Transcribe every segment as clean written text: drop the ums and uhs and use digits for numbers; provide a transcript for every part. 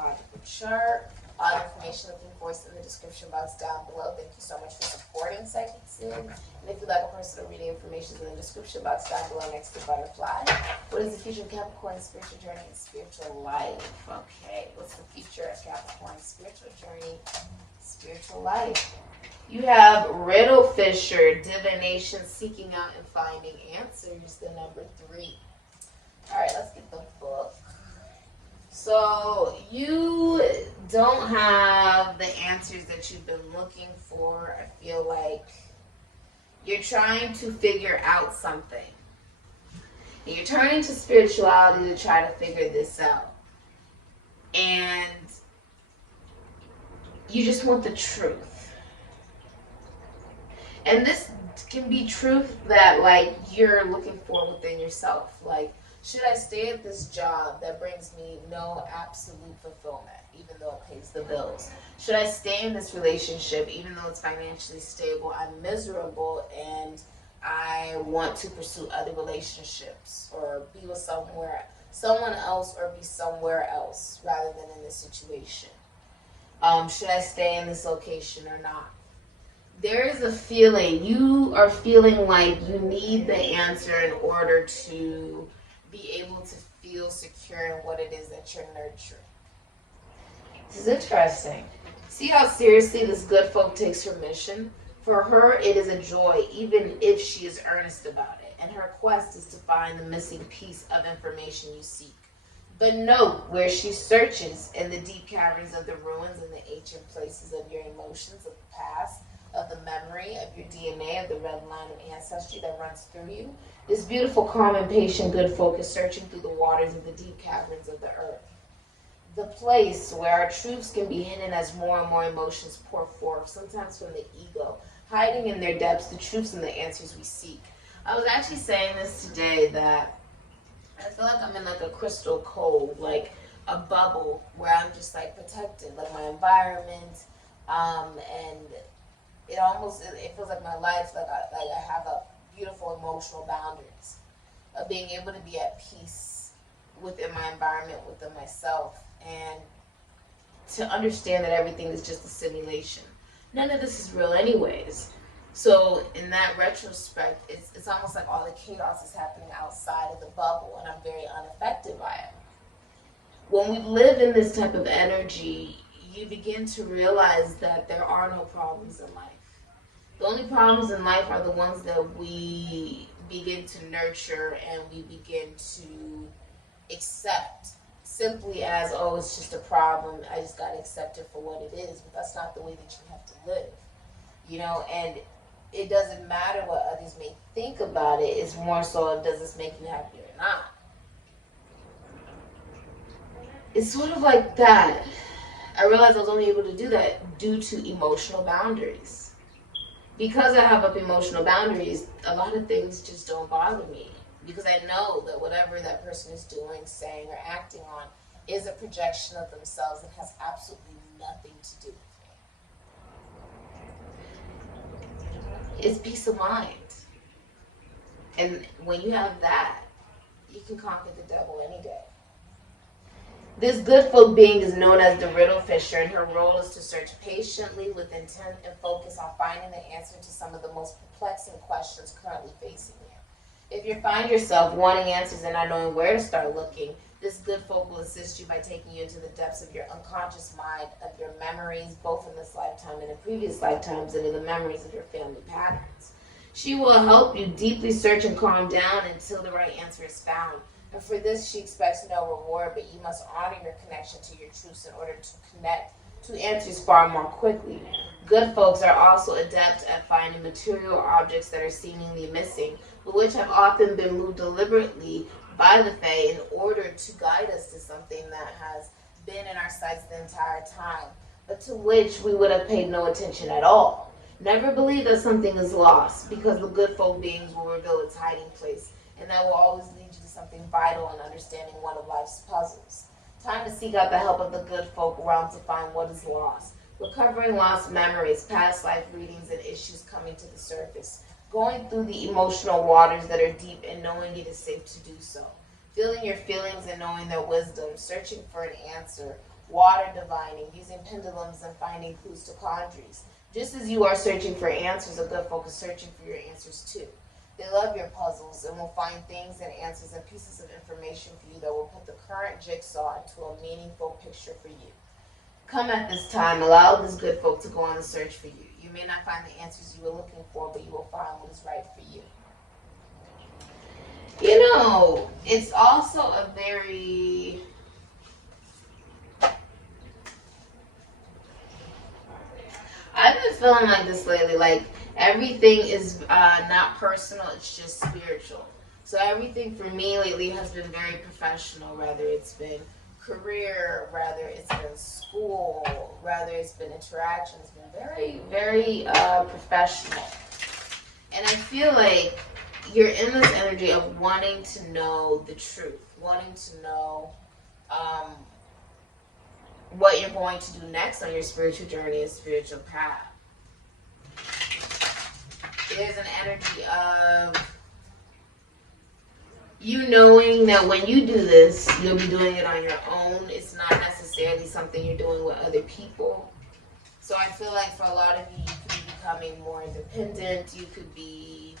astrological chart. All the information looking for is in the description box down below. Thank you so much for supporting Sikiksyd. And if you'd like a personal reading, information is in the description box down below next to butterfly. What is the future of Capricorn spiritual journey and spiritual life? Okay, what's the future of Capricorn spiritual journey, spiritual life? You have riddle fisher, divination, seeking out and finding answers, the number 3. All right, let's get the book. So you don't have the answers that you've been looking for. I feel like you're trying to figure out something. And you're turning to spirituality to try to figure this out. And you just want the truth. And this can be truth that like you're looking for within yourself. Like, should I stay at this job that brings me no absolute fulfillment, even though it pays the bills? Should I stay in this relationship, even though it's financially stable? I'm miserable and I want to pursue other relationships or be with someone else or be somewhere else rather than in this situation. Should I stay in this location or not? There is a feeling, you are feeling like you need the answer in order to be able to feel secure in what it is that you're nurturing. This is interesting. See how seriously this good folk takes her mission? For her, it is a joy, even if she is earnest about it. And her quest is to find the missing piece of information you seek. But note where she searches in the deep caverns of the ruins and the ancient places of your emotions of the past, of the memory, of your DNA, of the red line of ancestry that runs through you. This beautiful, calm, and patient good folk is searching through the waters of the deep caverns of the earth. The place where our truths can be hidden as more and more emotions pour forth, sometimes from the ego, hiding in their depths the truths and the answers we seek. I was actually saying this today that I feel like I'm in like a crystal cove, like a bubble where I'm just like protected, like my environment, and it feels like my life, like I have a beautiful emotional boundaries of being able to be at peace within my environment, within myself, and to understand that everything is just a simulation. None of this is real anyways. So in that retrospect, it's almost like all the chaos is happening outside of the bubble and I'm very unaffected by it. When we live in this type of energy, you begin to realize that there are no problems in life. The only problems in life are the ones that we begin to nurture and we begin to accept simply as, oh, it's just a problem. I just got to accept it for what it is. But that's not the way that you have to live. You know, and it doesn't matter what others may think about it. It's more so, does this make you happy or not? It's sort of like that. I realized I was only able to do that due to emotional boundaries. Because I have up emotional boundaries, a lot of things just don't bother me. Because I know that whatever that person is doing, saying, or acting on is a projection of themselves and has absolutely nothing to do with me. It's peace of mind. And when you have that, you can conquer the devil any day. This good folk being is known as the riddle fisher, and her role is to search patiently with intent and focus on finding the answer to some of the most perplexing questions currently facing you. If you find yourself wanting answers and not knowing where to start looking, this good folk will assist you by taking you into the depths of your unconscious mind, of your memories, both in this lifetime and in previous lifetimes, and in the memories of your family patterns. She will help you deeply search and calm down until the right answer is found. And for this, she expects no reward, but you must honor your connection to your truths in order to connect to answers far more quickly. Good folks are also adept at finding material objects that are seemingly missing, but which have often been moved deliberately by the Fae in order to guide us to something that has been in our sights the entire time, but to which we would have paid no attention at all. Never believe that something is lost, because the good folk beings will reveal its hiding place, and that will always lead you to something vital in understanding one of life's puzzles. Time to seek out the help of the good folk realm to find what is lost. Recovering lost memories, past life readings, and issues coming to the surface. Going through the emotional waters that are deep and knowing it is safe to do so. Feeling your feelings and knowing their wisdom. Searching for an answer. water divining, using pendulums and finding clues to quandaries. Just as you are searching for answers, a good folk is searching for your answers too. They love your puzzles and will find things and answers and pieces of information for you that will put the current jigsaw into a meaningful picture for you. Come at this time, allow this good folk to go on the search for you. You may not find the answers you were looking for, but you will find what is right for you. You know, it's also a very... I've been feeling like this lately, like everything is not personal, it's just spiritual. So everything for me lately has been very professional, whether it's been career, whether it's been school, whether it's been interaction. It's been very, very professional. And I feel like you're in this energy of wanting to know the truth, wanting to know what you're going to do next on your spiritual journey and spiritual path. There's an energy of you knowing that when you do this, you'll be doing it on your own. It's not necessarily something you're doing with other people. So I feel like for a lot of you, you could be becoming more independent. You could be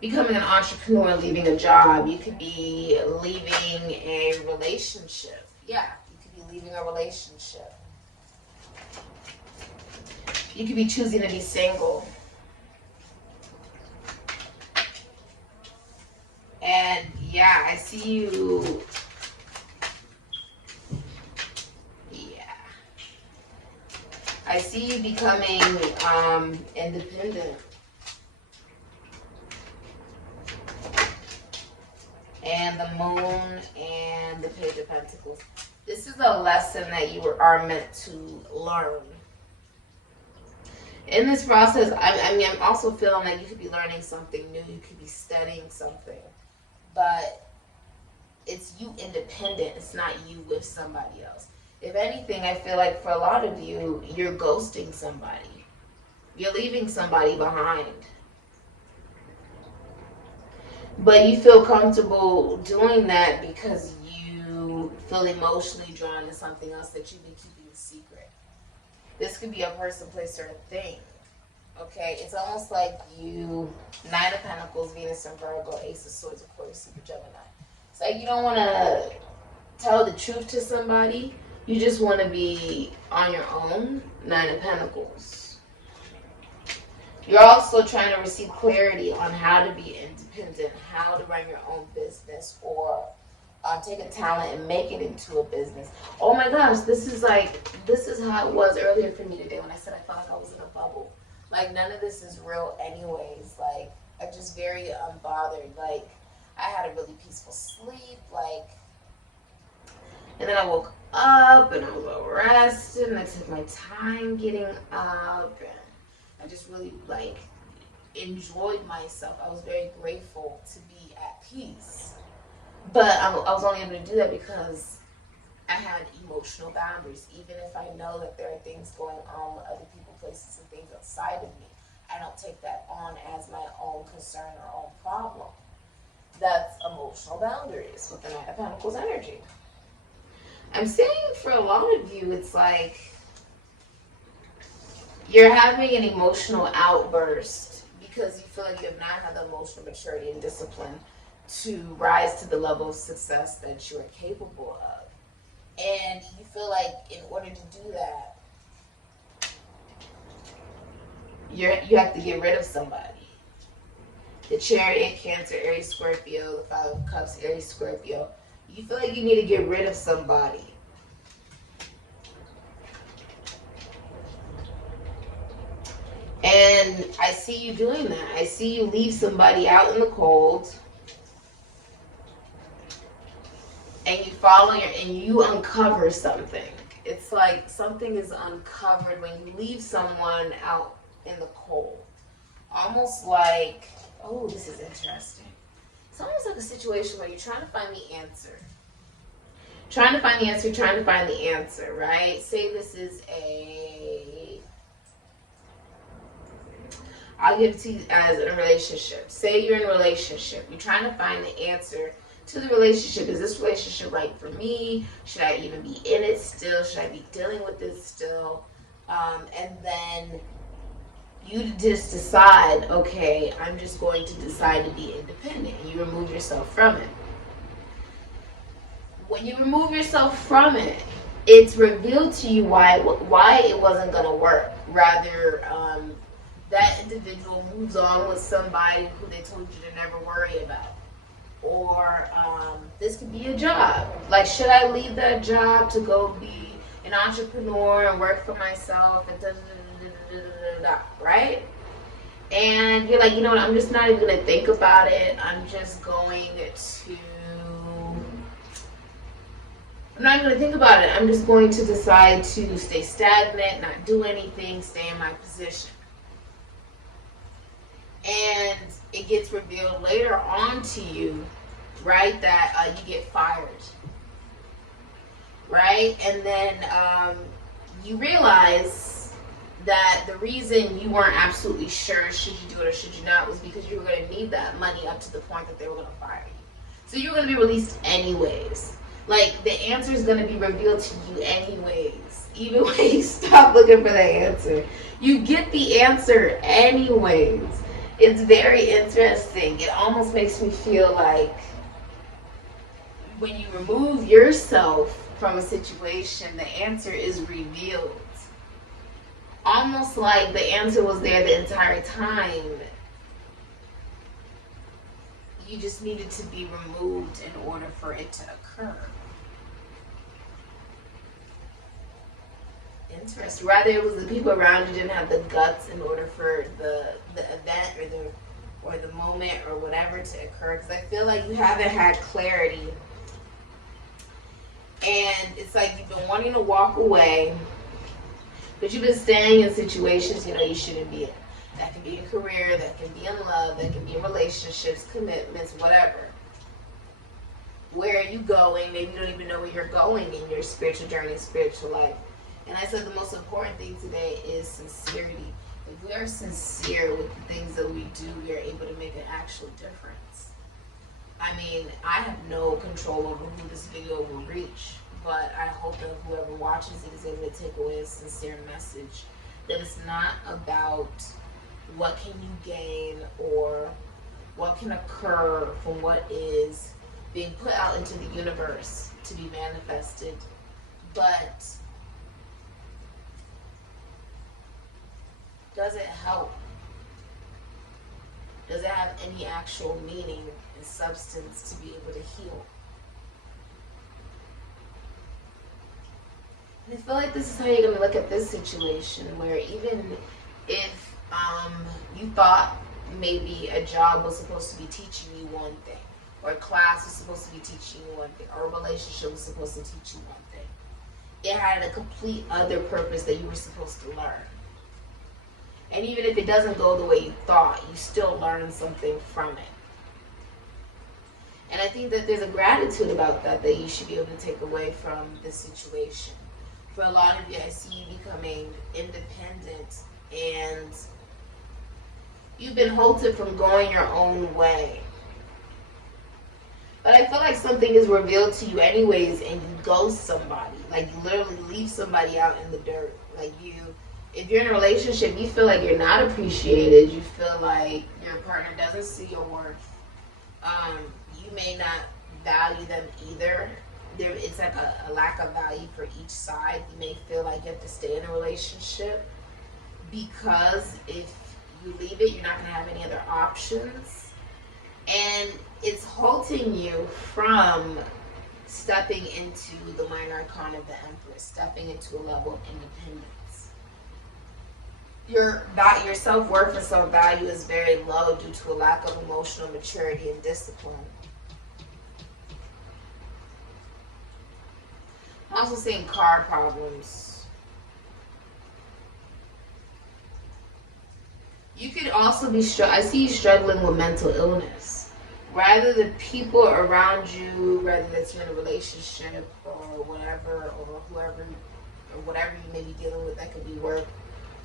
becoming an entrepreneur, leaving a job. You could be leaving a relationship. Yeah, you could be leaving a relationship. You could be choosing to be single. And yeah, I see you. Yeah. I see you becoming independent. And the moon and the Page of Pentacles. This is a lesson that you are meant to learn. In this process, I'm also feeling like you could be learning something new. You could be studying something. But it's you independent. It's not you with somebody else. If anything, I feel like for a lot of you, you're ghosting somebody. You're leaving somebody behind. But you feel comfortable doing that because you feel emotionally drawn to something else that you've been keeping a secret. This could be a person, place, or a thing. Okay, it's almost like you, Nine of Pentacles, Venus and Virgo, Ace of Swords, Aquarius, Super Gemini. It's like you don't want to tell the truth to somebody. You just want to be on your own, Nine of Pentacles. You're also trying to receive clarity on how to be independent, how to run your own business, or take a talent and make it into a business. Oh my gosh, this is how it was earlier for me today when I said I felt like I was in a bubble. Like, none of this is real anyways. Like, I'm just very unbothered. Like, I had a really peaceful sleep. Like, and then I woke up and I was well rested and I took my time getting up and I just really, like, enjoyed myself. I was very grateful to be at peace. But I was only able to do that because I had emotional boundaries. Even if I know that there are things going on with other people, places, and things outside of me, I don't take that on as my own concern or own problem. That's emotional boundaries with the Nine of Pentacles energy. I'm saying for a lot of you, it's like you're having an emotional outburst because you feel like you have not had the emotional maturity and discipline to rise to the level of success that you are capable of. And you feel like in order to do that, you have to get rid of somebody. The Chariot, Cancer, Aries, Scorpio, the Five of Cups, Aries, Scorpio. You feel like you need to get rid of somebody. And I see you doing that. I see you leave somebody out in the cold. And you follow and you uncover something. It's like something is uncovered when you leave someone out in the cold. Almost like, oh, this is interesting. It's almost like a situation where you're trying to find the answer. Trying to find the answer, right? Say this is I'll give it to you as a relationship. Say you're in a relationship. You're trying to find the answer to the relationship. Is this relationship right for me? Should I even be in it still? Should I be dealing with it still? And then you just decide, okay, I'm just going to decide to be independent. And you remove yourself from it. When you remove yourself from it, it's revealed to you why it wasn't going to work. Rather, that individual moves on with somebody who they told you to never worry about. Or this could be a job. Like, should I leave that job to go be an entrepreneur and work for myself and right? And you're like, you know what, I'm just not even going to think about it. I'm not going to think about it. I'm just going to decide to stay stagnant, not do anything, stay in my position. And it gets revealed later on to you, right, that you get fired, right? And then you realize that the reason you weren't absolutely sure should you do it or should you not was because you were going to need that money up to the point that they were going to fire you. So you're going to be released anyways. Like, the answer is going to be revealed to you anyways. Even when you stop looking for the answer, you get the answer anyways. It's very interesting. It almost makes me feel like when you remove yourself from a situation, the answer is revealed. Almost like the answer was there the entire time. You just needed to be removed in order for it to occur. Interesting. Rather, it was the people around you didn't have the guts in order for the event or the moment or whatever to occur. Because I feel like you haven't had clarity. And it's like you've been wanting to walk away, but you've been staying in situations you shouldn't be in. That can be a career, that can be in love, that can be in relationships, commitments, whatever. Where are you going? Maybe you don't even know where you're going in your spiritual journey, spiritual life. And I said the most important thing today is sincerity. If we are sincere with the things that we do, we are able to make an actual difference. I mean, I have no control over who this video will reach, but I hope that whoever watches it is able to take away a sincere message. That it's not about what can you gain or what can occur from what is being put out into the universe to be manifested, but does it help? Does it have any actual meaning and substance to be able to heal? And I feel like this is how you're going to look at this situation, where even if you thought maybe a job was supposed to be teaching you one thing, or a class was supposed to be teaching you one thing, or a relationship was supposed to teach you one thing, it had a complete other purpose that you were supposed to learn. And even if it doesn't go the way you thought, you still learn something from it. And I think that there's a gratitude about that you should be able to take away from this situation. For a lot of you, I see you becoming independent and you've been halted from going your own way. But I feel like something is revealed to you anyways and you ghost somebody. Like, you literally leave somebody out in the dirt. Like, if you're in a relationship, you feel like you're not appreciated. You feel like your partner doesn't see your worth. You may not value them either. It's like a lack of value for each side. You may feel like you have to stay in a relationship because if you leave it, you're not going to have any other options. And it's halting you from stepping into the minor arcana of the Empress, stepping into a level of independence. Your self-worth and self-value is very low due to a lack of emotional maturity and discipline. I'm also seeing car problems. You could also be I see you struggling with mental illness. Rather the people around you, whether that's in a relationship or whatever, or whoever, or whatever you may be dealing with, that could be work,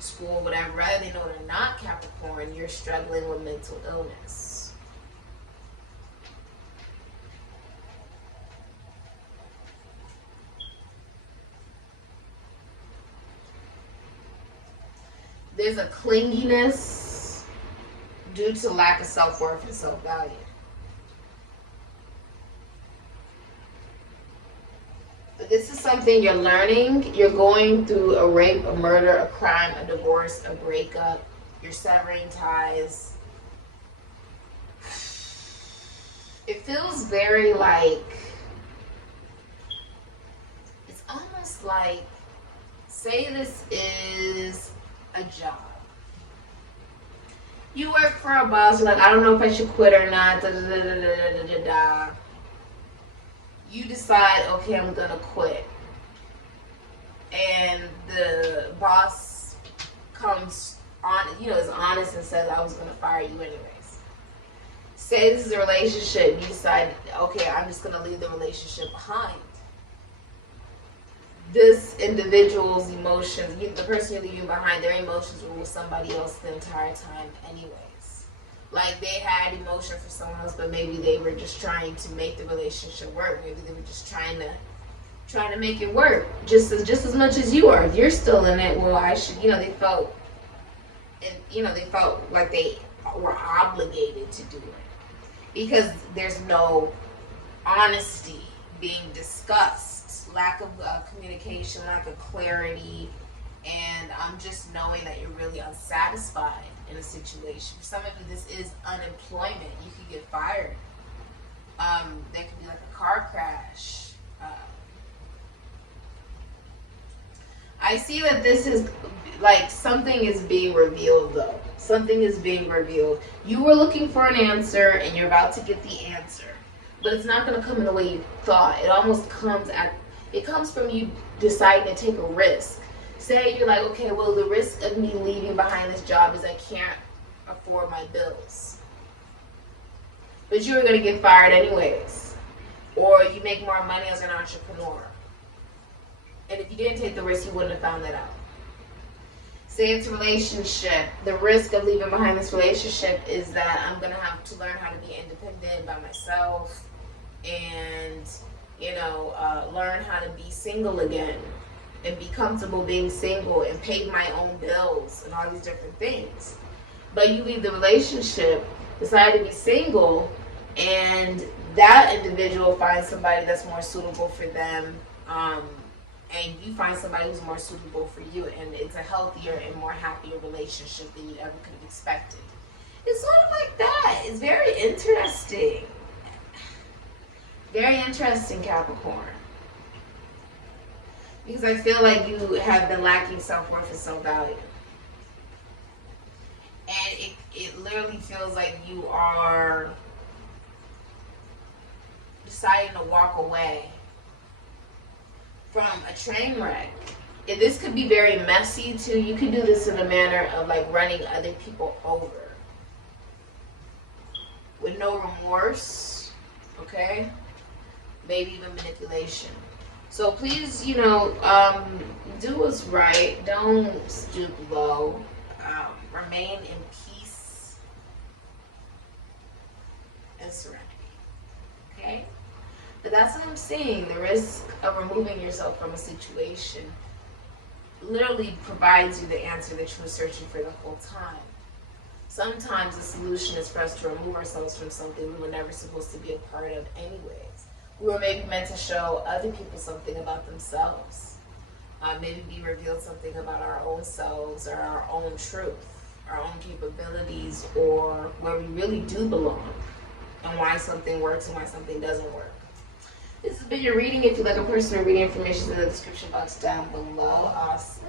school, whatever, rather they know they're not Capricorn, you're struggling with mental illness. There's a clinginess due to lack of self-worth and self-value. But this is something you're learning. You're going through a rape, a murder, a crime, a divorce, a breakup. You're severing ties. It feels very like, it's almost like, say this is a job. You work for a boss, you're like, I don't know if I should quit or not, da, da, da, da, da, da, da, da. You decide, okay, I'm gonna quit. And the boss comes on, is honest and says, I was gonna fire you anyways. Say this is a relationship, you decide, okay, I'm just gonna leave the relationship behind. This individual's emotions, the person you're leaving behind, their emotions were with somebody else the entire time anyways. Like they had emotion for someone else, but maybe they were just trying to make the relationship work. Maybe they were just trying to make it work just as much as you are. If you're still in it, well, I should, they felt like they were obligated to do it. Because there's no honesty being discussed, lack of communication, lack of clarity, and just knowing that you're really unsatisfied in a situation. For some of you, this is unemployment. You could get fired. There could be like a car crash. I see that this is like something is being revealed though. Something is being revealed. You were looking for an answer and you're about to get the answer. But it's not going to come in the way you thought. It almost comes from you deciding to take a risk. Say you're like, okay, well, the risk of me leaving behind this job is I can't afford my bills. But you were going to get fired anyways. Or you make more money as an entrepreneur. And if you didn't take the risk, you wouldn't have found that out. Say it's a relationship. The risk of leaving behind this relationship is that I'm going to have to learn how to be independent by myself and, learn how to be single again and be comfortable being single and pay my own bills and all these different things. But you leave the relationship, decide to be single, and that individual finds somebody that's more suitable for them, and you find somebody who's more suitable for you, and it's a healthier and more happier relationship than you ever could have expected. It's sort of like that. It's very interesting. Very interesting, Capricorn. Because I feel like you have been lacking self-worth and self-value. And it literally feels like you are deciding to walk away from a train wreck. And this could be very messy too. You can do this in a manner of like running other people over with no remorse, okay? Maybe even manipulation. So please, do what's right. Don't stoop low. Remain in peace and serenity, okay? But that's what I'm saying. The risk of removing yourself from a situation literally provides you the answer that you were searching for the whole time. Sometimes the solution is for us to remove ourselves from something we were never supposed to be a part of anyways. We were maybe meant to show other people something about themselves. Maybe be revealed something about our own selves or our own truth, our own capabilities, or where we really do belong, and why something works and why something doesn't work. This has been your reading. If you'd like a personal reading, information is in the description box down below. Awesome.